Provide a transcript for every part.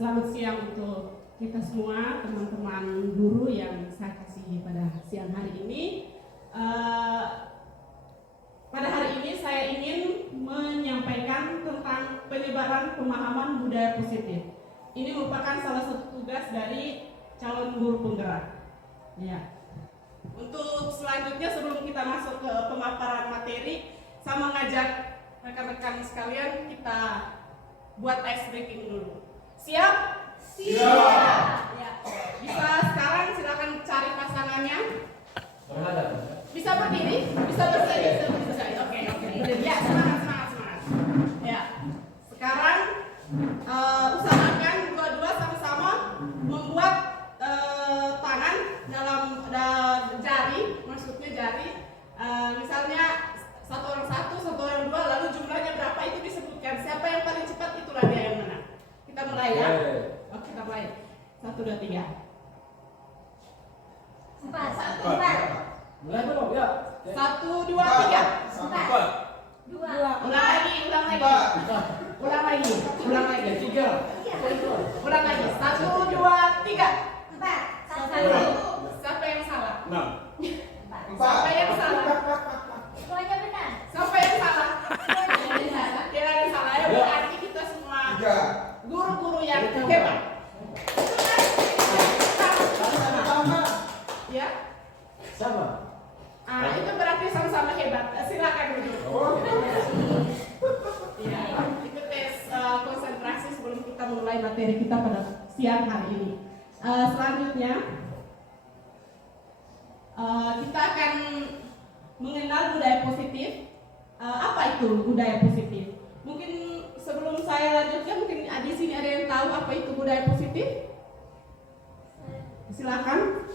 Selamat siang untuk kita semua, teman-teman guru yang saya kasihi pada siang hari ini. Pada hari ini saya ingin menyampaikan tentang penyebaran pemahaman budaya positif. Ini merupakan salah satu tugas dari calon guru penggerak. Ya. Untuk selanjutnya, sebelum kita masuk ke pemaparan materi, saya mengajak rekan-rekan sekalian kita buat ice breaking dulu. Siap? Siap. Ya. Bisa sekarang silakan cari pasangannya. Bisa berdiri? Bisa berdiri? Bisa. Oke. Ya, semangat. Ya. Sekarang usahakan dua-dua sama-sama membuat tangan dalam jari, maksudnya jari. Misalnya satu orang dua, lalu jumlahnya berapa itu disebutkan. Siapa yang paling cepat itulah dia yang menang. Kita mulai ya. Oke, kita mulai. 1, 2, 3. 4. Mulai belum ya? 1, 2, 3. 4. 2. Ulang lagi. 3. Ulang lagi. 1, 2, 3. 4. Siapa yang salah? 6. Siapa yang salah? Semuanya benar. Siapa yang salah? Tidak ada yang salah ya. Berarti kita semua guru-guru yang hebat. Ya. Sama. Itu berarti sama-sama hebat. Silakan duduk. Ya, itu tes konsentrasi sebelum kita mulai materi kita pada siang hari ini. Selanjutnya kita akan mengenal budaya positif. Apa itu budaya positif? Mungkin sebelum saya lanjutkan, mungkin di sini ada yang tahu apa itu budaya positif? Silakan.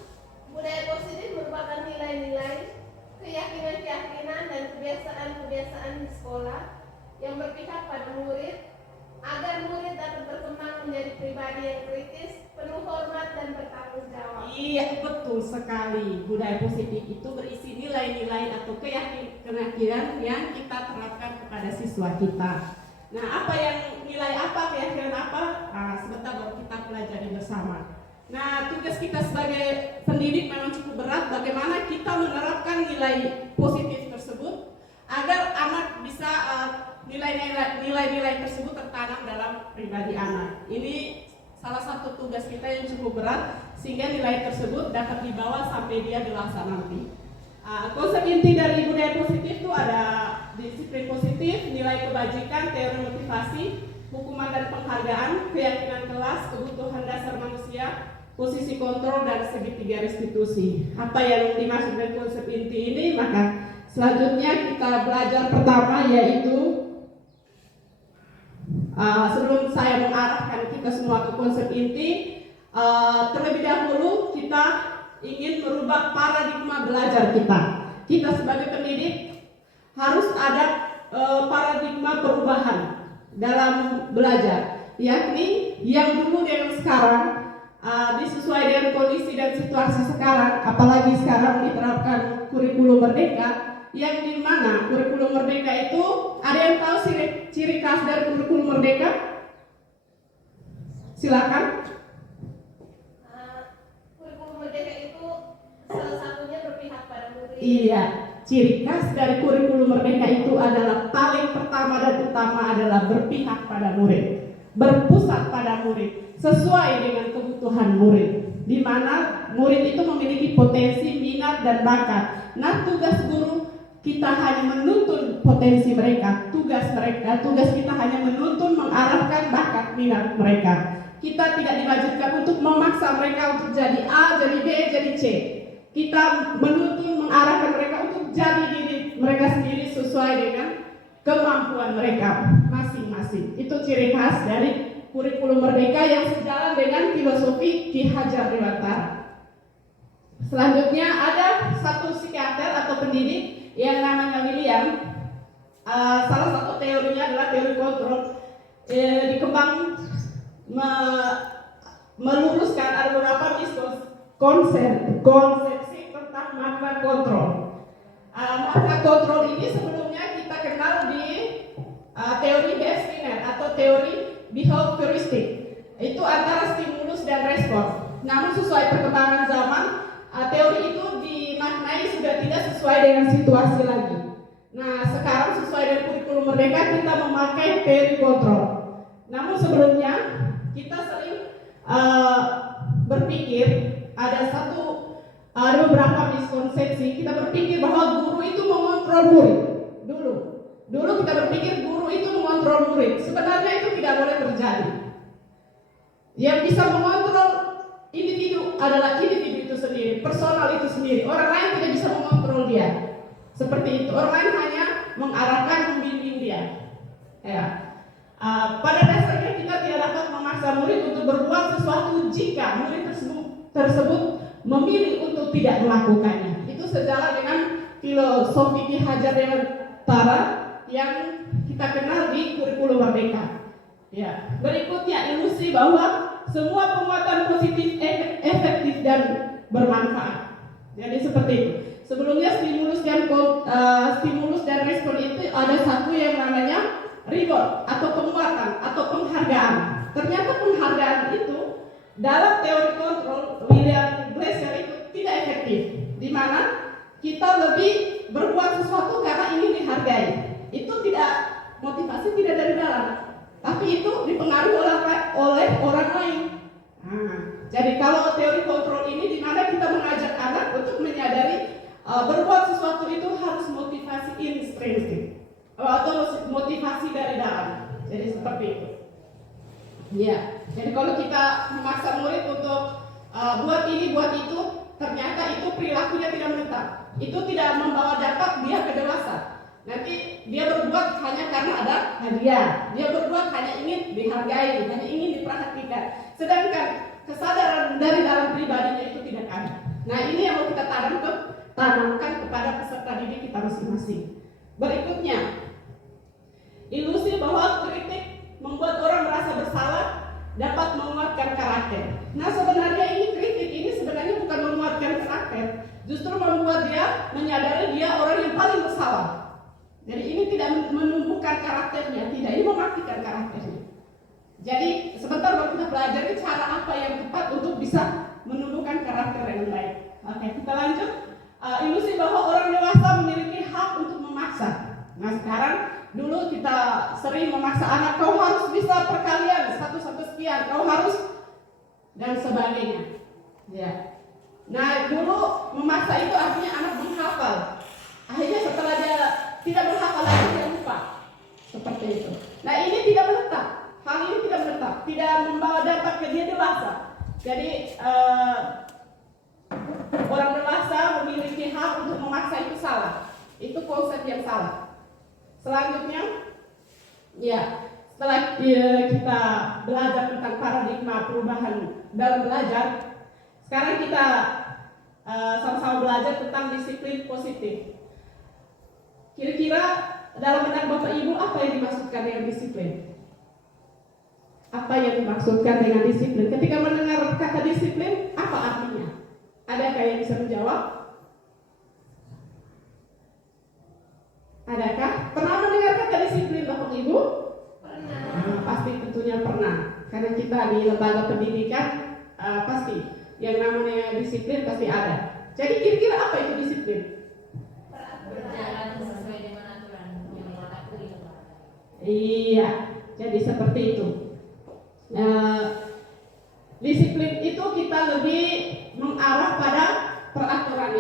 Budaya positif merupakan nilai-nilai, keyakinan-keyakinan dan kebiasaan-kebiasaan di sekolah yang berpihak pada murid agar murid dapat berkembang menjadi pribadi yang kritis, penuh hormat dan bertanggung jawab. Iya, betul sekali. Budaya positif itu berisi nilai-nilai atau keyakinan yang kita terapkan kepada siswa kita. Nah, apa yang nilai apa, keyakinan apa? Sebentar baru kita pelajari bersama. Nah, tugas kita sebagai pendidik memang cukup berat. Bagaimana kita menerapkan nilai positif tersebut agar anak bisa nilai-nilai tersebut tertanam dalam pribadi anak. Ini salah satu tugas kita yang cukup berat sehingga nilai tersebut dapat dibawa sampai dia dewasa nanti. Konsep inti dari budaya positif itu ada disiplin positif, nilai kebajikan, teori motivasi, hukuman dan penghargaan, keyakinan kelas, kebutuhan dasar manusia, posisi kontrol dan segitiga restitusi. Apa yang dimaksud dengan konsep inti ini? Maka selanjutnya kita belajar pertama yaitu sebelum saya mengarahkan kita semua ke konsep inti, terlebih dahulu kita ingin merubah paradigma belajar kita. Kita sebagai pendidik harus ada paradigma perubahan dalam belajar, yakni yang dulu dengan sekarang disesuaikan dengan kondisi dan situasi sekarang, apalagi sekarang diterapkan kurikulum merdeka, yang dimana kurikulum merdeka itu ada yang tahu ciri khas dari kurikulum merdeka? Silakan. Kurikulum merdeka itu salah satunya berpihak pada murid. Iya, ciri khas dari kurikulum merdeka itu adalah paling pertama dan utama adalah berpihak pada murid, berpusat pada murid, sesuai dengan kebutuhan murid, di mana murid itu memiliki potensi, minat dan bakat. Nah, tugas guru kita hanya menuntun potensi mereka, tugas kita hanya menuntun, mengarahkan bakat minat mereka. Kita tidak diwajibkan untuk memaksa mereka untuk jadi A, jadi B, jadi C. Kita menuntun, mengarahkan mereka untuk jadi diri mereka sendiri sesuai dengan kemampuan mereka masing-masing. Itu ciri khas dari kurikulum merdeka yang sejalan dengan filosofi Ki Hajar Dewantara. Selanjutnya ada satu psikiater atau pendidik yang namanya William. Salah satu teorinya adalah teori kontrol. Dikembang meluruskan ada beberapa konsepsi tentang makna kontrol. Makna kontrol ini sebelumnya kita kenal di teori Skinner atau teori behavioristik. Itu antara stimulus dan respons. Namun sesuai perkembangan zaman, teori itu dimaknai sudah tidak sesuai dengan situasi lagi. Nah, sekarang sesuai dengan kurikulum Merdeka kita memakai teori kontrol. Namun sebelumnya kita sering berpikir ada beberapa miskonsepsi. Kita berpikir bahwa guru itu mengontrol murid. Dulu kita berpikir guru itu mengontrol murid. Sebenarnya itu tidak boleh terjadi. Yang bisa mengontrol individu adalah individu itu sendiri, personal itu sendiri. Orang lain tidak bisa mengontrol dia. Seperti itu. Orang lain hanya mengarahkan, membimbing dia. Ya. Pada dasarnya kita tidak dapat memaksa murid untuk berbuat sesuatu jika murid tersebut memilih untuk tidak melakukannya. Itu sejalan dengan filosofi Ki Hajar Dewantara yang kita kenal di kurikulum Merdeka. Ya. Berikutnya ilusi bahwa semua penguatan positif efektif dan bermanfaat. Jadi seperti itu. Sebelumnya stimulus dan respon itu ada satu yang namanya reward atau penguatan atau penghargaan. Ternyata penghargaan itu dalam teori kontrol William Glasser itu tidak efektif, di mana kita lebih berbuat sesuatu karena ingin dihargai. Itu tidak motivasi tidak dari dalam, tapi itu dipengaruhi oleh orang lain. Jadi kalau teori kontrol ini di mana kita mengajak anak untuk menyadari berbuat sesuatu itu harus motivasi intrinsik atau motivasi dari dalam. Jadi seperti itu. Ya. Jadi kalau kita memaksa murid untuk buat ini, buat itu, ternyata itu perilakunya tidak menetap. Itu tidak membawa dampak dia ke dewasa. Nanti dia berbuat hanya karena ada hadiah. Dia berbuat hanya ingin dihargai, hanya ingin diperhatikan. Sedangkan kesadaran dari dalam pribadinya itu tidak ada. Nah, ini yang mau kita tanamkan kepada peserta didik kita masing-masing. Berikutnya, ilusi bahwa kritik membuat orang merasa bersalah dapat menguatkan karakter. Nah, sebenarnya kritik ini sebenarnya bukan menguatkan karakter, justru membuat dia menyadari dia orang yang paling bersalah. Jadi ini tidak menumbuhkan karakternya, tidak, ini mematikan karakternya. Jadi sebentar baru kita pelajari cara apa yang tepat untuk bisa menumbuhkan karakter yang baik. Oke, kita lanjut. Ilusi bahwa orang dewasa memiliki hak untuk memaksa. Nah, sekarang dulu kita sering memaksa anak, kau harus bisa perkalian 1 sampai sekian, kau harus dan sebagainya. Ya. Nah, dulu memaksa itu artinya anak menghafal. Akhirnya setelah dia tidak menghafal lagi dia lupa. Seperti itu. Nah, ini tidak menetap. Hal ini tidak menetap, tidak membawa dampak ke dia dewasa. Jadi orang dewasa memiliki hak untuk memaksa itu salah. Itu konsep yang salah. Selanjutnya, ya, setelah kita belajar tentang paradigma perubahan dalam belajar, sekarang kita sama-sama belajar tentang disiplin positif. Kira-kira dalam benak Bapak Ibu apa yang dimaksudkan dengan disiplin? Apa yang dimaksudkan dengan disiplin? Ketika mendengar kata disiplin, apa artinya? Adakah yang bisa menjawab? Adakah? Pernah mendengar kata disiplin Bapak Ibu? Pernah. Pasti tentunya pernah. Karena kita di lembaga pendidikan pasti yang namanya disiplin pasti ada. Jadi kira-kira apa itu disiplin? Berjalan sesuai dengan aturan yang berlaku. Iya, jadi seperti itu. Disiplin itu kita lebih mengarah pada peraturan,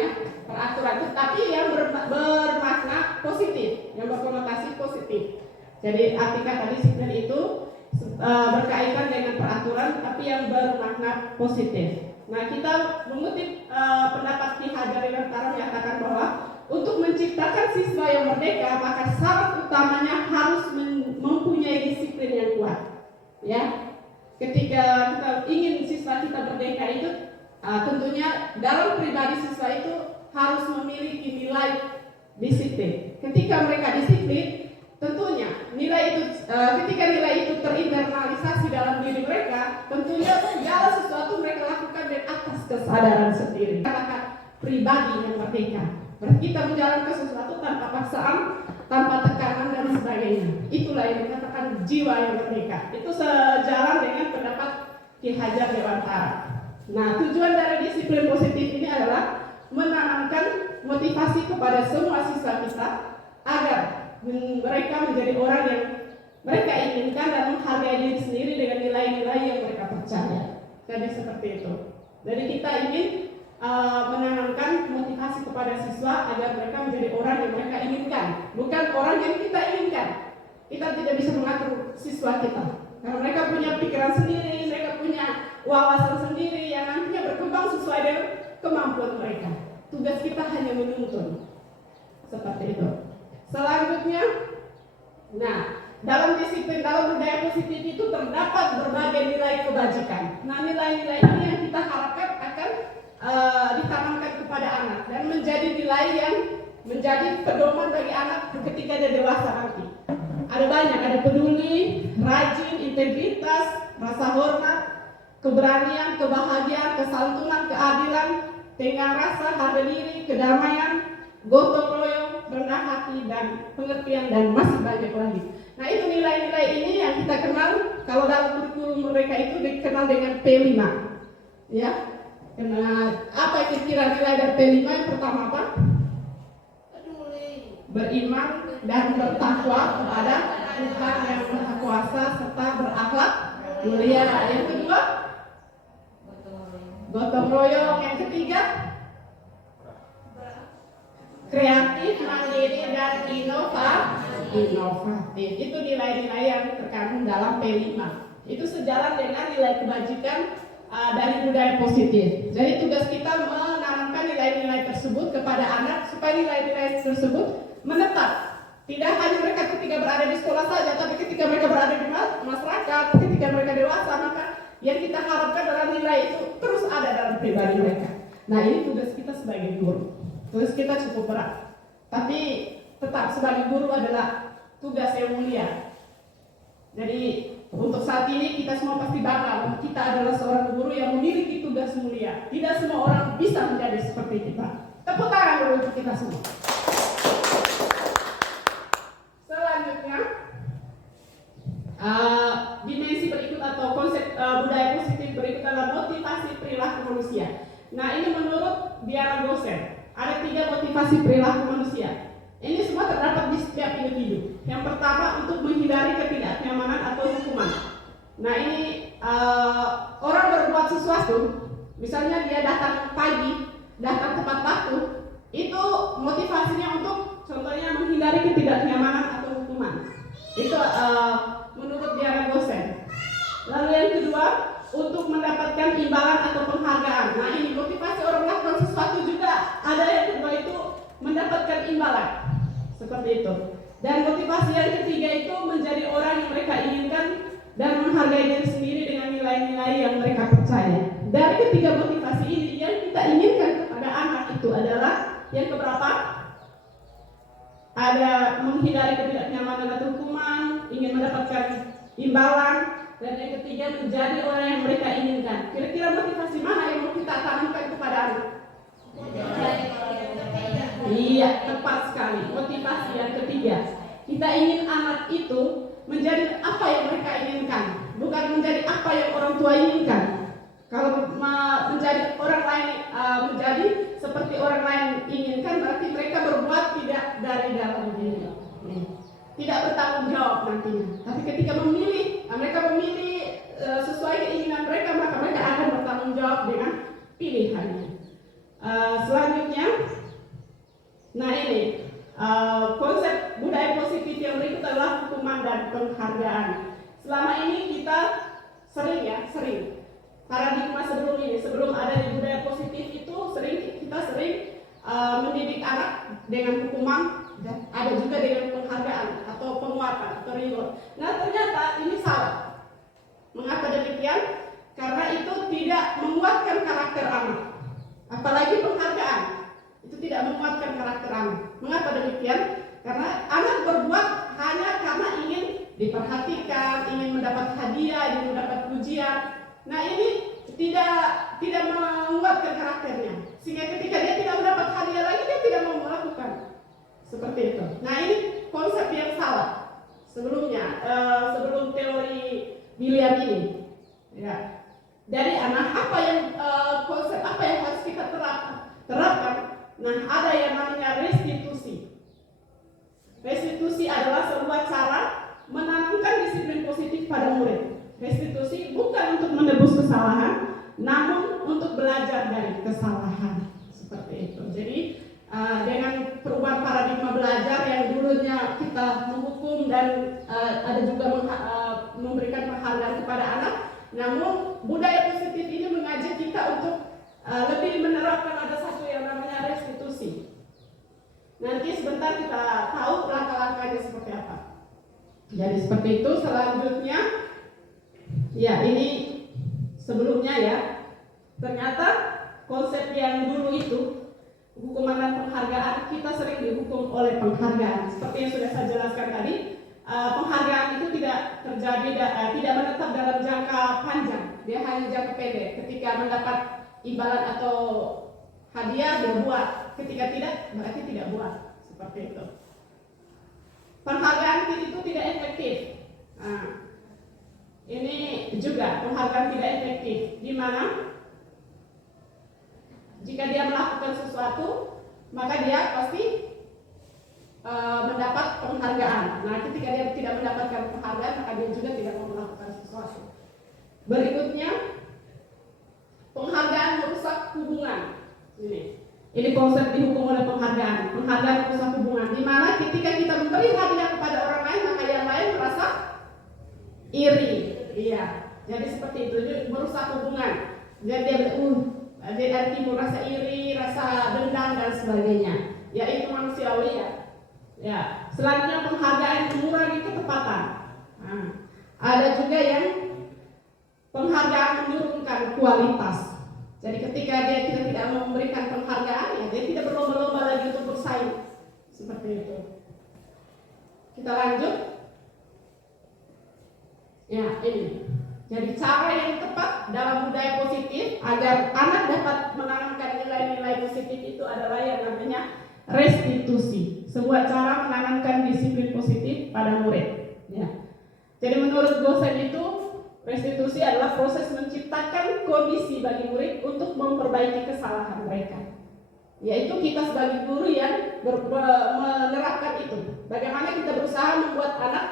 tetapi yang bermakna positif, yang berkonotasi positif. Jadi arti kata disiplin itu berkaitan dengan peraturan, tapi yang bermakna positif. Nah, kita mengutip pendapat Ki Hajar Dewantara menyatakan bahwa untuk menciptakan siswa yang merdeka, maka syarat utamanya harus mempunyai disiplin yang kuat. Ya, ketika kita ingin siswa kita merdeka itu, tentunya dalam pribadi siswa itu harus memiliki nilai disiplin. Ketika mereka disiplin, tentunya selanjutnya, nilai itu ketika nilai itu terinternalisasi dalam diri mereka, tentunya segala sesuatu mereka lakukan dari atas kesadaran sendiri. Katakan pribadi yang merdeka. Berarti kita menjalankan sesuatu tanpa paksaan, tanpa tekanan dan sebagainya. Itulah yang dikatakan jiwa yang merdeka. Itu sejalan dengan pendapat Ki Hajar Dewantara. Nah, tujuan dari disiplin positif ini adalah menanamkan motivasi kepada semua siswa kita agar mereka menjadi orang yang mereka inginkan dan menghargai diri sendiri dengan nilai-nilai yang mereka percaya. Jadi seperti itu. Jadi kita ingin menanamkan motivasi kepada siswa agar mereka menjadi orang yang mereka inginkan, bukan orang yang kita inginkan. Kita tidak bisa mengatur siswa kita, karena mereka punya pikiran sendiri, mereka punya wawasan sendiri yang nantinya berkembang sesuai dengan kemampuan mereka. Tugas kita hanya menuntun. Seperti itu. Selanjutnya, nah, dalam disiplin, dalam budaya positif itu terdapat berbagai nilai kebajikan. Nah, nilai-nilai ini yang kita harapkan akan ditanamkan kepada anak dan menjadi nilai yang menjadi pedoman bagi anak ketika dia dewasa nanti. Ada banyak, ada peduli, rajin, integritas, rasa hormat, keberanian, kebahagiaan, kesantunan, keadilan, tenggang rasa, harga diri, kedamaian, gotong royong, rendah hati, dan pengertian, dan masih banyak lagi. Nah, itu nilai-nilai ini yang kita kenal, kalau dalam kurikulum mereka itu dikenal dengan P5. Ya, apa kira-kira nilai dari P5? Yang pertama apa? Beriman dan bertakwa kepada Tuhan yang Maha Kuasa serta berakhlak mulia. Yang kedua, gotong royong. Yang ketiga, kreatif, mandiri, dan inovatif. Itu nilai-nilai yang terkandung dalam P5. Itu sejalan dengan nilai kebajikan dari budaya positif. Jadi tugas kita menanamkan nilai-nilai tersebut kepada anak supaya nilai-nilai tersebut menetap. Tidak hanya mereka ketika berada di sekolah saja, tapi ketika mereka berada di masyarakat, ketika mereka dewasa, maka yang kita harapkan dalam nilai itu terus ada dalam pribadi mereka. Nah, ini tugas kita sebagai guru. Tugas kita cukup berat, tapi tetap sebagai guru adalah tugas yang mulia. Jadi untuk saat ini kita semua pasti bangga, kita adalah seorang guru yang memiliki tugas mulia. Tidak semua orang bisa menjadi seperti kita. Tepuk tangan dulu untuk kita semua. Selanjutnya, dimensi berikut atau konsep budaya positif berikut adalah motivasi perilaku manusia. Nah, ini menurut Diana Gosen. Ada 3 motivasi perilaku manusia. Ini semua terdapat di setiap individu. Yang pertama, untuk menghindari ketidaknyamanan atau hukuman. Nah, ini orang berbuat sesuatu, misalnya dia datang pagi, datang tepat waktu, itu motivasinya untuk contohnya menghindari ketidaknyamanan atau hukuman. Itu menurut Diana Gosen. Lalu yang kedua, untuk mendapatkan imbalan atau penghargaan. Nah, ini motivasi orang melakukan sesuatu juga. Ada yang kedua itu mendapatkan imbalan. Seperti itu. Dan motivasi yang ketiga itu menjadi orang yang mereka inginkan dan menghargai diri sendiri dengan nilai-nilai yang mereka percaya. Dari ketiga motivasi ini yang kita inginkan kepada anak itu adalah yang keberapa? Ada menghindari ketidaknyamanan atau hukuman, ingin mendapatkan imbalan, dan yang ketiga menjadi orang yang mereka inginkan. Kira-kira motivasi mana yang mau kita tanamkan kepada anak? Iya, tepat sekali. Motivasi yang ketiga. Kita ingin anak itu menjadi apa yang mereka inginkan, bukan menjadi apa yang orang tua inginkan. Kalau menjadi orang lain, menjadi seperti orang lain inginkan, berarti mereka berbuat tidak dari dalam diri, tidak bertanggung jawab nantinya. Tapi ketika mereka memilih sesuai keinginan mereka, maka mereka akan bertanggung jawab dengan pilihannya. Selanjutnya, nah ini konsep budaya positif yang berikut adalah hukuman dan penghargaan. Selama ini kita sering paradigma sebelum ada di budaya positif itu kita sering mendidik anak dengan hukuman dan ada juga dengan penghargaan atau penguatan atau reward. Nah, ternyata ini salah. Mengapa demikian? Karena itu tidak menguatkan karakter anak. Apalagi penghargaan itu tidak menguatkan karakter anak. Mengapa demikian? Karena anak berbuat hanya karena diperhatikan, ingin mendapat hadiah, ingin mendapat pujian. Nah ini tidak menguatkan karakternya, sehingga ketika dia tidak mendapat hadiah lagi, dia tidak mau melakukan seperti itu. Nah ini konsep yang salah sebelumnya, sebelum teori William ini. Ya. Dari anak apa yang konsep apa yang harus kita terapkan? Nah ada yang namanya restitusi. Restitusi adalah sebuah cara menanamkan disiplin positif pada murid. Restitusi bukan untuk menebus kesalahan, namun untuk belajar dari kesalahan. Seperti itu. Jadi dengan perubahan paradigma belajar yang dulunya kita menghukum dan ada juga memberikan penghargaan kepada anak, namun budaya positif ini mengajak kita untuk lebih menerapkan ada satu yang namanya restitusi. Nanti sebentar kita tahu langkah-langkahnya seperti apa. Jadi seperti itu. Selanjutnya, ya ini sebelumnya ya, ternyata konsep yang dulu itu hukuman dan penghargaan, kita sering dihukum oleh penghargaan. Seperti yang sudah saya jelaskan tadi, penghargaan itu tidak terjadi, tidak menetap dalam jangka panjang, dia hanya jangka pendek. Ketika mendapat imbalan atau hadiah dia buat, ketika tidak berarti tidak buat, seperti itu. Penghargaan itu tidak efektif. Nah, ini juga penghargaan tidak efektif, di mana jika dia melakukan sesuatu maka dia pasti mendapat penghargaan. Nah, ketika dia tidak mendapatkan penghargaan maka dia juga tidak mau melakukan sesuatu. Berikutnya, penghargaan merusak hubungan. Ini konsep dihukum oleh penghargaan. Penghargaan merusak hubungan, di mana ketika kita memberi hadiah kepada orang lain maka yang lain merasa iri. Iya. Jadi seperti itu, merusak hubungan. Jadi dia timbul rasa iri, rasa dendam dan sebagainya. Ya itu manusiawi ya. Ya. Selanjutnya penghargaan mengurangi ketepatan. Nah, ada juga yang penghargaan menurunkan kualitas. Jadi ketika kita tidak memberikan penghargaan, ya dia tidak berlomba-lomba lagi untuk bersaing. Seperti itu. Kita lanjut. Ya ini. Jadi cara yang tepat dalam budaya positif agar anak dapat menanamkan nilai-nilai positif itu adalah yang namanya restitusi. Sebuah cara menanamkan disiplin positif pada murid. Ya. Jadi menurut dosen itu restitusi adalah proses menciptakan kondisi bagi murid untuk memperbaiki kesalahan mereka. Yaitu kita sebagai guru yang menerapkan itu. Bagaimana kita berusaha membuat anak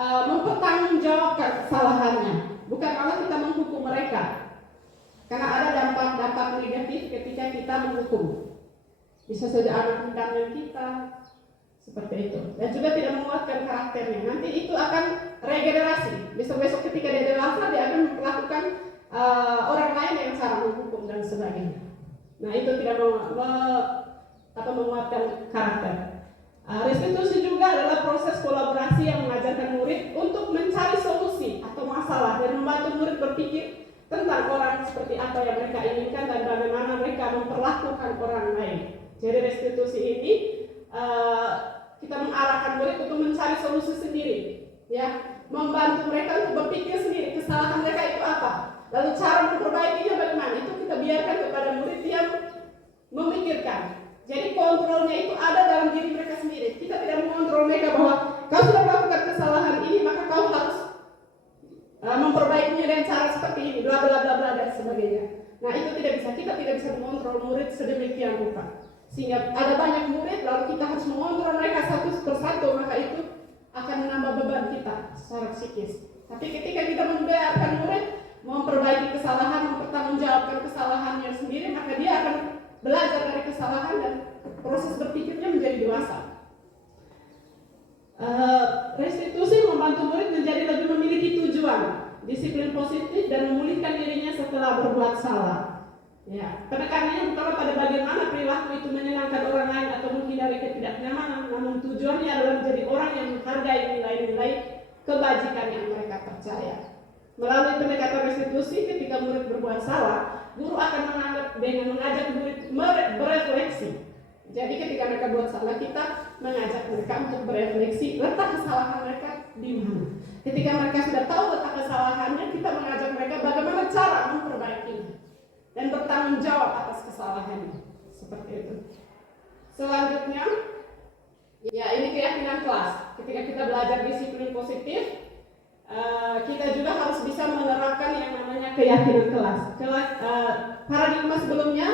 mempertanggungjawabkan kesalahannya, bukan malah kita menghukum mereka. Karena ada dampak-dampak negatif ketika kita menghukum. Bisa saja anak mendamai kita, seperti itu. Dan juga tidak menguatkan karakternya. Nanti itu akan regenerasi. Besok-besok ketika dia dewasa, dia akan melakukan orang lain yang cara menghukum dan sebagainya. Nah itu tidak menguatkan karakter. Restitusi juga adalah proses kolaborasi yang mengajarkan murid untuk mencari solusi atau masalah dan membantu murid berpikir tentang orang seperti apa yang mereka inginkan dan bagaimana mereka memperlakukan orang lain. Jadi restitusi ini kita mengarahkan murid untuk mencari solusi sendiri, ya, membantu mereka untuk berpikir sendiri kesalahan mereka itu apa, lalu cara memperbaikinya bagaimana. Itu kita biarkan kepada murid yang memikirkan. Jadi kontrolnya itu ada dalam diri mereka sendiri. Kita tidak mengontrol mereka bahwa kau sudah melakukan kesalahan ini maka kau harus memperbaikinya dengan cara seperti ini, bla bla bla bla dan sebagainya. Nah itu tidak bisa. Kita tidak bisa mengontrol murid sedemikian rupa. Sehingga ada banyak murid lalu kita harus mengontrol mereka satu persatu, maka itu akan menambah beban kita secara psikis. Tapi ketika kita membiarkan murid memperbaiki kesalahan, mempertanggungjawabkan kesalahannya sendiri, maka dia akan belajar dari kesalahan dan proses berpikirnya menjadi dewasa. Restitusi membantu murid menjadi lebih memiliki tujuan, disiplin positif dan memulihkan dirinya setelah berbuat salah. Ya, penekanannya bukan pada bagaimana perilaku itu menyenangkan orang lain atau menghindari ketidaknyamanan, namun tujuannya adalah menjadi orang yang menghargai nilai-nilai kebajikan yang mereka percaya. Melalui pendekatan restitusi, ketika murid berbuat salah, guru akan mengajak murid berefleksi. Jadi ketika mereka buat salah, kita mengajak mereka untuk berefleksi letak kesalahan mereka di mana. Ketika mereka sudah tahu letak kesalahannya, kita mengajak mereka bagaimana cara memperbaikinya dan bertanggung jawab atas kesalahannya. Seperti itu. Selanjutnya, ya ini keyakinan kelas. Ketika kita belajar disiplin positif, kita juga harus bisa menerapkan yang namanya keyakinan kelas. Paradigma sebelumnya,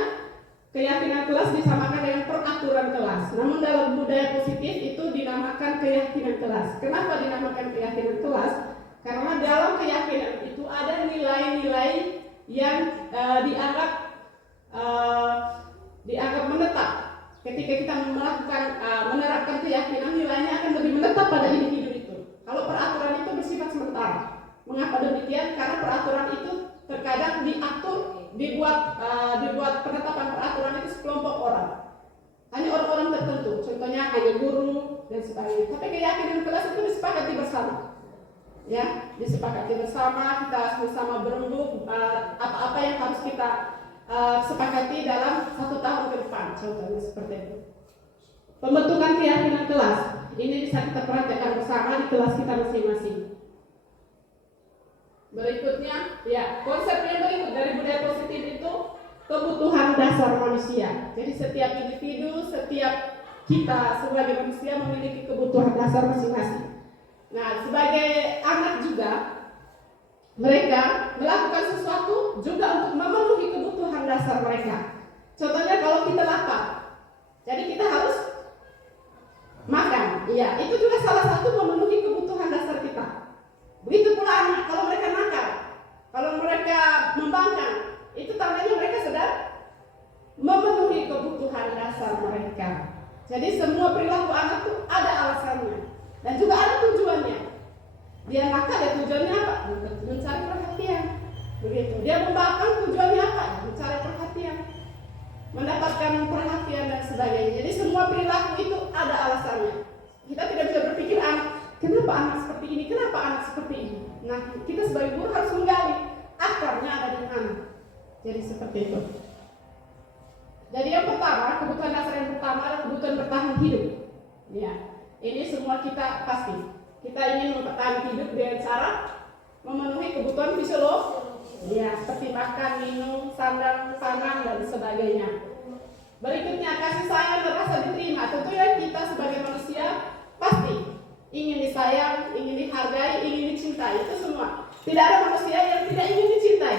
keyakinan kelas disamakan dengan peraturan kelas. Namun dalam budaya positif itu dinamakan keyakinan kelas. Kenapa dinamakan keyakinan kelas? Karena dalam keyakinan itu ada nilai-nilai yang dianggap menetap. Ketika kita menerapkan keyakinan, nilainya akan lebih menetap pada individu itu. Kalau peraturan itu bersifat sementara. Mengapa demikian? Karena peraturan itu terkadang dibuat penetapan peraturan itu sekelompok orang. Hanya orang-orang tertentu. Contohnya hanya guru dan sebagainya. Tapi keyakinan kelas itu disepakati bersama. Ya, disepakati bersama, kita bersama berembuk apa-apa yang harus kita sepakati dalam 1 tahun ke depan, contohnya seperti itu. Pembentukan keyakinan kelas ini bisa kita perhatikan bersama di kelas kita masing-masing. Berikutnya, ya konsep yang berikut dari budaya positif itu kebutuhan dasar manusia. Jadi setiap individu, setiap kita sebagai manusia memiliki kebutuhan dasar masing-masing. Nah, sebagai anak juga mereka melakukan sesuatu juga untuk memenuhi kebutuhan dasar mereka. Contohnya kalau kita lapar, jadi kita harus makan. Iya, itu juga salah satu memenuhi kebutuhan dasar kita. Begitu pula anak, kalau mereka nakal, kalau mereka membangkang, itu tandanya mereka sedang memenuhi kebutuhan dasar mereka. Jadi semua perilaku anak itu ada alasannya dan juga ada tujuannya. Dia nakal ya tujuannya apa? Mencari perhatian. Begitu. Dia membangkang tujuannya apa? Mencari perhatian. Mendapatkan perhatian dan sebagainya. Jadi semua perilaku itu ada alasannya. Kita tidak bisa berpikir kenapa anak seperti ini? Kenapa anak seperti ini? Nah, kita sebagai guru harus menggali akarnya ada di mana. Jadi seperti itu. Jadi yang pertama, kebutuhan dasar yang pertama adalah kebutuhan bertahan hidup. Ya, ini semua kita pasti. Kita ingin mempertahankan hidup dengan cara memenuhi kebutuhan fisiologis, ya seperti makan, minum, sandang, pangan dan sebagainya. Berikutnya kasih sayang dan rasa diterima. Tentunya kita sebagai manusia pasti ingin disayang, ingin dihargai, ingin dicintai. Itu semua. Tidak ada manusia yang tidak ingin dicintai.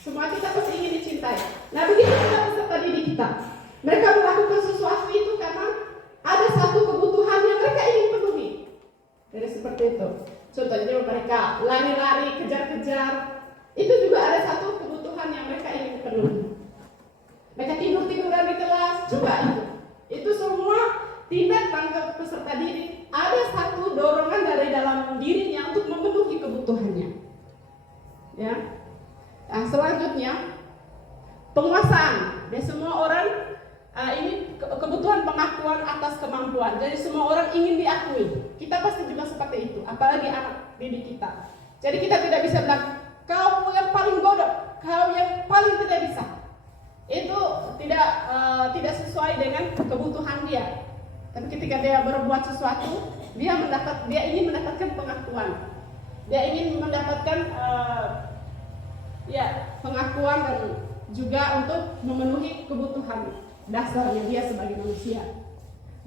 Semua kita pasti ingin dicintai. Nah, begitu juga peserta didik kita. Mereka melakukan sesuatu itu karena ada satu kebutuhan yang mereka ingin penuhi. Jadi seperti itu. Contohnya mereka lari-lari, kejar-kejar. Itu juga ada satu kebutuhan yang mereka ingin penuhi. Mereka tidur-tiduran di kelas, coba itu. Itu semua tindak tangkap peserta didik. Ada satu dorongan dari dalam dirinya untuk memenuhi kebutuhannya. Ya. Nah, selanjutnya penguasaan. Dan semua orang ini kebutuhan pengakuan atas kemampuan. Jadi semua orang ingin diakui. Kita pasti juga seperti itu, apalagi anak didik kita. Jadi kita tidak bisa bilang kau yang paling bodoh, kau yang paling tidak bisa. Itu tidak sesuai dengan kebutuhan dia. Tapi ketika dia berbuat sesuatu, dia ingin mendapatkan pengakuan. Dia ingin mendapatkan pengakuan dan juga untuk memenuhi kebutuhan dasarnya dia sebagai manusia.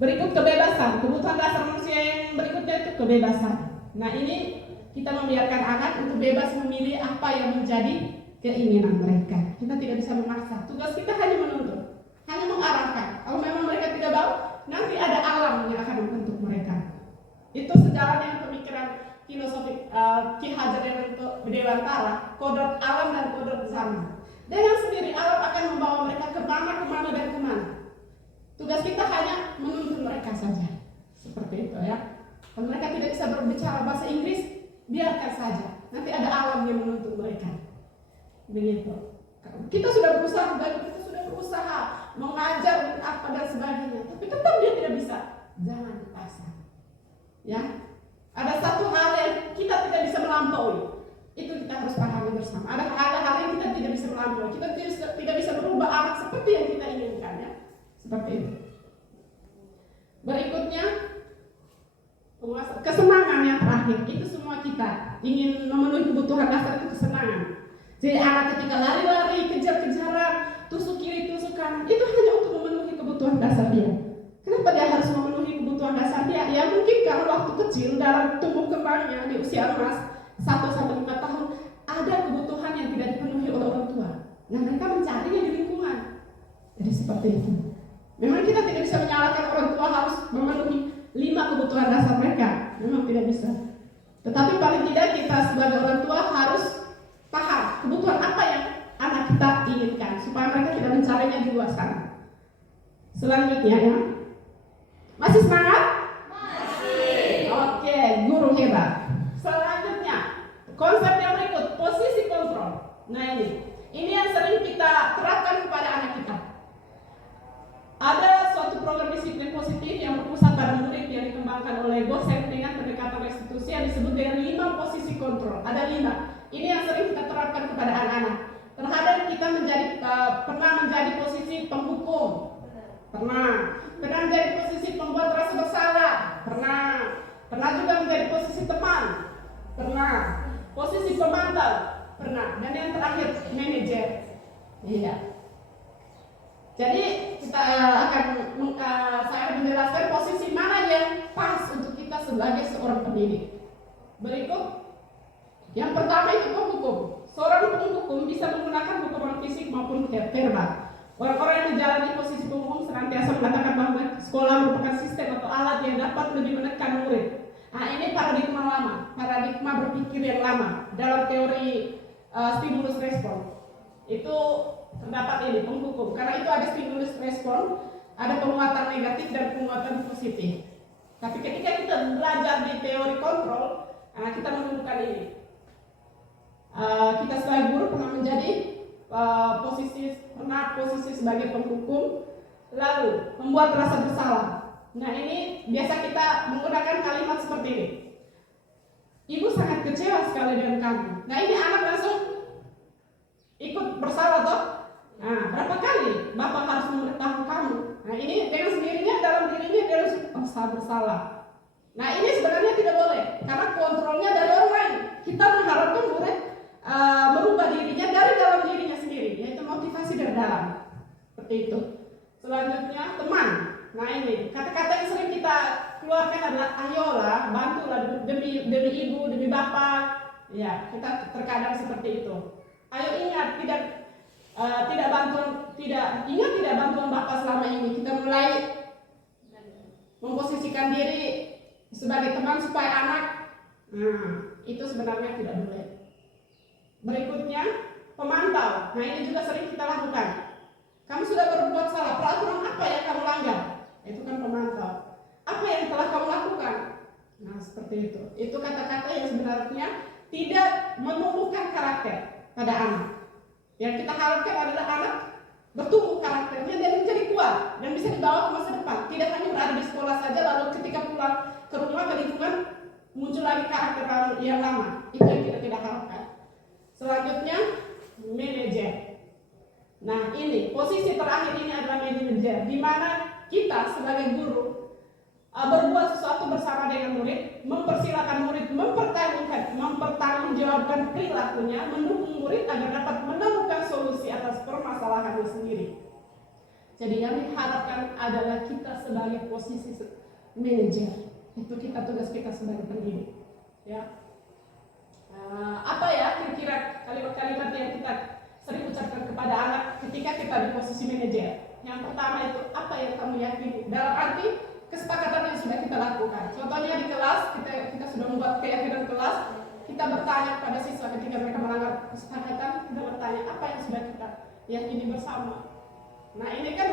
Berikut kebebasan. Kebutuhan dasar manusia yang berikutnya itu kebebasan. Nah, ini kita membiarkan anak untuk bebas memilih apa yang menjadi keinginan mereka. Kita tidak bisa memaksa. Tugas kita hanya menuntun, hanya mengarahkan. Kalau memang mereka tidak mau, nanti ada alam yang akan membentuk mereka. Itu sejalan dengan pemikiran filosofi Ki Hajar Dewantara, kodrat alam dan kodrat zaman. Dengan sendiri alam akan membawa mereka kemana dan kemana. Tugas kita hanya menuntun mereka saja. Seperti itu ya. Kalau mereka tidak bisa berbicara bahasa Inggris, biarkan saja. Nanti ada alam yang menuntun mereka. Begitu. Kita sudah berusaha mengajar apa dan sebagainya, tapi tetap dia tidak bisa. Jangan dipaksa. Ya. Ada satu hal yang kita tidak bisa melampaui. Itu kita harus pahami bersama. Ada hal yang kita tidak bisa melampaui. Kita tidak bisa merubah anak seperti yang kita inginkan ya. Seperti itu. Berikutnya kesenangan yang terakhir. Itu semua kita kita ingin memenuhi kebutuhan dasar itu kesenangan. Jadi anak ketika lari-lari, kejar-kejaran, tusuk kiri, tusuk kanan, itu hanya untuk memenuhi kebutuhan dasar dia. Kenapa dia harus memenuhi kebutuhan dasar dia? Ya mungkin karena waktu kecil dalam tumbuh kembangnya di usia emas 1-5 tahun ada kebutuhan yang tidak dipenuhi oleh orang tua. Nah mereka mencarinya di lingkungan. Jadi seperti itu. Memang kita tidak bisa menyalahkan orang tua harus memenuhi 5 kebutuhan dasar mereka. Memang tidak bisa. Tetapi paling tidak kita sebagai orang tua harus paham kebutuhan apa yang anak kita inginkan supaya mereka tidak mencarinya di luar sana. Selanjutnya ya. Masih semangat? Masih. Oke, guru hebat. Selanjutnya, konsep yang berikut, posisi kontrol. Nah ini yang sering kita terapkan kepada anak kita. Ada suatu program disiplin positif yang berpusat pada murid yang dikembangkan oleh dosen dengan pendekatan restitusi yang disebut dengan 5 posisi kontrol. Ada 5. Ini yang sering kita terapkan kepada anak-anak. Terhadap kita pernah menjadi posisi penghukum. Pernah menjadi posisi pembuat rasa bersalah. Pernah juga menjadi posisi teman. Pernah. Posisi pemantau. Pernah. Dan yang terakhir manajer. Iya. Jadi saya akan menjelaskan posisi mana yang pas untuk kita sebagai seorang pendidik. Berikut. Yang pertama itu penghukum. Seorang penghukum bisa menggunakan hukuman fisik maupun verbal. Orang-orang yang menjalani posisi penghukum senantiasa mengatakan bahwa sekolah merupakan sistem atau alat yang dapat lebih menekan murid. Nah ini paradigma lama, paradigma berpikir yang lama dalam teori stimulus respon. Itu terdapat ini penghukum. Karena itu ada stimulus respon, ada penguatan negatif dan penguatan positif. Tapi ketika kita belajar di teori kontrol, kita menemukan ini. Kita sebagai guru pernah menjadi posisi sebagai penghukum, lalu membuat rasa bersalah. Nah ini biasa kita menggunakan kalimat seperti ini. Ibu sangat kecewa sekali dengan kamu. Nah ini anak langsung ikut bersalah toh. Nah berapa kali bapak harus memberitahu kamu. Nah ini dengan sendirinya dalam dirinya dia harus bersalah. Nah ini sebenarnya tidak boleh karena kontrolnya dari orang lain. Kita mengharapkan murid merubah dirinya dari dalam dirinya sendiri, yaitu motivasi dari dalam. Seperti itu. Selanjutnya teman. Nah ini kata-kata yang sering kita keluarkan adalah ayolah, bantulah demi ibu, demi bapak. Ya kita terkadang seperti itu. Ayo ingat tidak bantuan bapak selama ini. Kita mulai memposisikan diri sebagai teman supaya anak. Nah itu sebenarnya tidak boleh. Berikutnya, pemantau. Nah ini juga sering kita lakukan. Kamu sudah berbuat salah, peraturan apa yang kamu langgar? Itu kan pemantau. Apa yang telah kamu lakukan? Nah seperti itu. Itu kata-kata yang sebenarnya tidak menumbuhkan karakter pada anak. Yang kita harapkan adalah anak bertumbuh karakternya dan menjadi kuat dan bisa dibawa ke masa depan. Tidak hanya berada di sekolah saja lalu ketika pulang ke rumah ke lingkungan muncul lagi karakter yang lama. Itu yang kita tidak harapkan. Selanjutnya manajer. Nah ini posisi terakhir ini adalah manajer, di mana kita sebagai guru berbuat sesuatu bersama dengan murid, mempersilakan murid mempertanggungjawabkan perilakunya, mendukung murid agar dapat menemukan solusi atas permasalahannya sendiri. Jadi yang diharapkan adalah kita sebagai posisi manajer. Itu tugas kita sebagai pendidik. Ya. Apa ya kira-kira kalimat-kalimat yang kita sering ucapkan kepada anak ketika kita di posisi manajer? Yang pertama itu apa yang kamu yakini? Dalam arti kesepakatan yang sudah kita lakukan. Contohnya di kelas kita sudah membuat keyakinan kelas. Kita bertanya kepada siswa ketika mereka melanggar kesepakatan. Kita bertanya apa yang sudah kita yakini bersama. Nah ini kan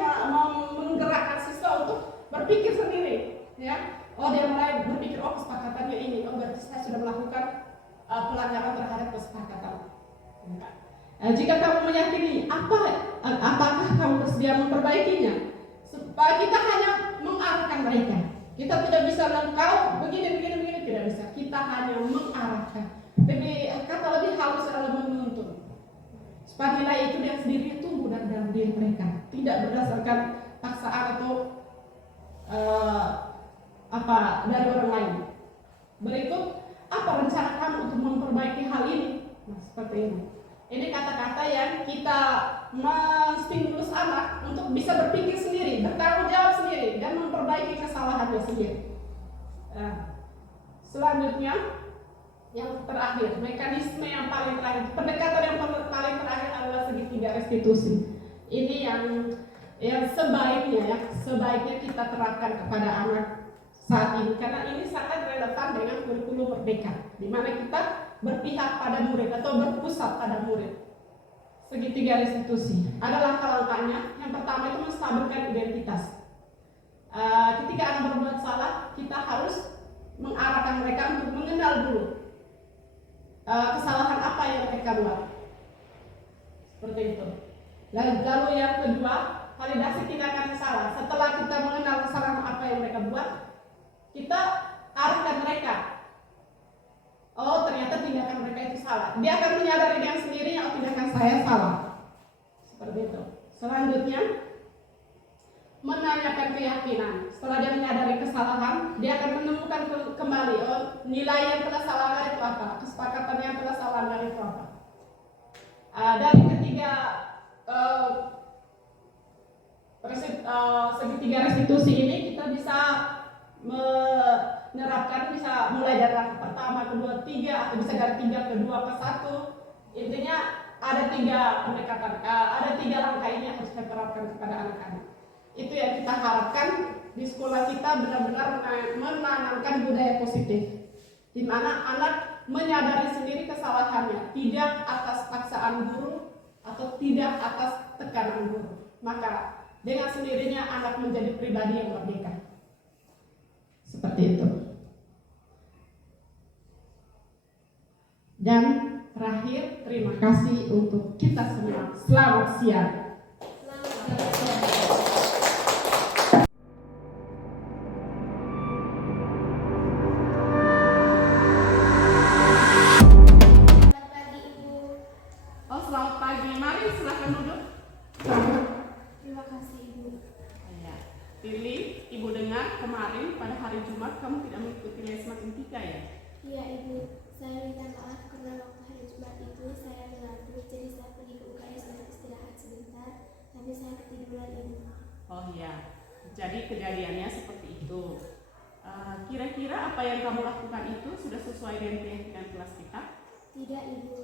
menggerakkan siswa untuk berpikir sendiri. Ya, oh dia mulai berpikir kesepakatannya ini. Oh berarti saya sudah melakukan pelanggaran terhadap kesepakatan. Jika kamu meyakini apakah kamu bersedia memperbaikinya? Supaya kita hanya mengarahkan mereka. Kita tidak bisa engkau begini tidak bisa. Kita hanya mengarahkan. Kata lebih halus adalah menuntun. Supaya nilai itu dia sendiri tumbuh dalam diri mereka, tidak berdasarkan paksaan atau dari orang lain. Berikut apa rencana kamu untuk memperbaiki hal ini? Nah, seperti ini. Ini kata-kata yang kita menstimulus anak untuk bisa berpikir sendiri, bertanggung jawab sendiri, dan memperbaiki kesalahannya sendiri. Selanjutnya, yang terakhir, mekanisme yang paling terakhir, pendekatan yang paling terakhir adalah segitiga restitusi. Ini yang sebaiknya kita terapkan kepada anak saat ini, karena ini sangat relevan dengan kurikulum merdeka, di mana kita berpihak pada murid atau berpusat pada murid. Segitiga restitusi ada langkah-langkahnya. Yang pertama itu menstabilkan identitas. Ketika anak berbuat salah, kita harus mengarahkan mereka untuk mengenal dulu kesalahan apa yang mereka buat. Seperti itu. Lalu yang kedua, validasi tindakan salah. Setelah kita mengenal kesalahan apa yang mereka buat, kita arahkan mereka. Oh, ternyata tindakan mereka itu salah. Dia akan menyadari dengan sendirinya, oh, tindakan saya salah. Seperti itu. Selanjutnya, menanyakan keyakinan. Setelah dia menyadari kesalahan, dia akan menemukan kembali, oh, nilai yang telah salah langgar itu apa, kesepakatan yang telah salah langgar itu apa. Dari ketiga segitiga restitusi ini kita bisa menerapkan, bisa mulai dari langkah pertama, kedua, tiga, atau bisa dari 3 ke 2 ke 1. Intinya ada 3 pendekatan, ada 3 langkah ini yang harus kita terapkan kepada anak-anak. Itu yang kita harapkan di sekolah kita benar-benar menanamkan budaya positif, di mana anak menyadari sendiri kesalahannya, tidak atas paksaan guru atau tidak atas tekanan guru. Maka dengan sendirinya anak menjadi pribadi yang merdeka. Seperti itu. Dan terakhir, terima kasih untuk kita semua. Selamat siang. Selamat pagi, Ibu. Oh, selamat pagi. Mari silakan duduk. Terima kasih, Ibu. Ya. Lili, Ibu dengar kemarin pada hari Jumat kamu tidak mengikuti les matematika ya? Iya, Ibu. Saya minta maaf karena waktu hari Jumat itu saya mengantuk, jadi saya pergi ke UKS untuk istirahat sebentar, tapi saya ketiduran, Ibu. Oh iya. Jadi kejadiannya seperti itu. Kira-kira apa yang kamu lakukan itu sudah sesuai dengan keyakinan kelas kita? Tidak, Ibu.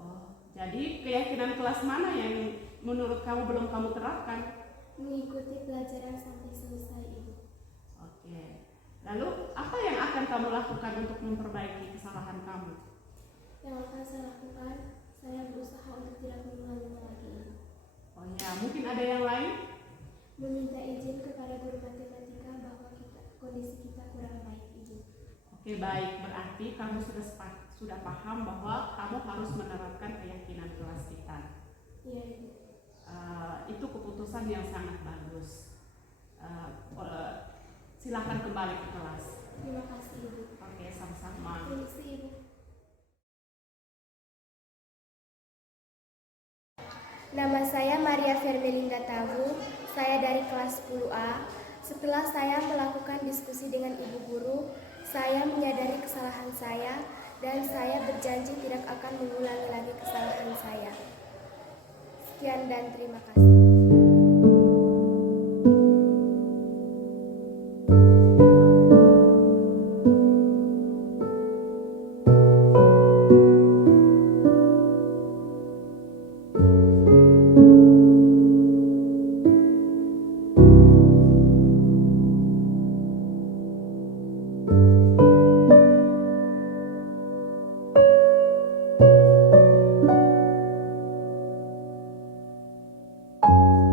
Oh, jadi keyakinan kelas mana yang menurut kamu belum kamu terapkan? Mengikuti pelajaran sampai selesai, Ibu. Oke. Lalu apa yang akan kamu lakukan untuk memperbaiki kesalahan kamu? Yang akan saya lakukan, saya berusaha untuk tidak mengulanginya lagi, Ibu. Oh ya, mungkin ada yang lain? Meminta izin kepada guru matematika bahwa kondisi kita kurang baik, Ibu. Oke, baik. Berarti kamu sudah paham bahwa kamu harus menerapkan keyakinan kelas kita. Iya, Ibu. Itu keputusan yang sangat bagus. Silakan kembali ke kelas. Terima kasih, Ibu. Oke, sama-sama. Terima kasih, Ibu. Nama saya Maria Vermelinda Tabu. Saya dari kelas 10A. Setelah saya melakukan diskusi dengan ibu guru, saya menyadari kesalahan saya dan saya berjanji tidak akan mengulangi lagi kesalahan saya. Sekian dan terima kasih.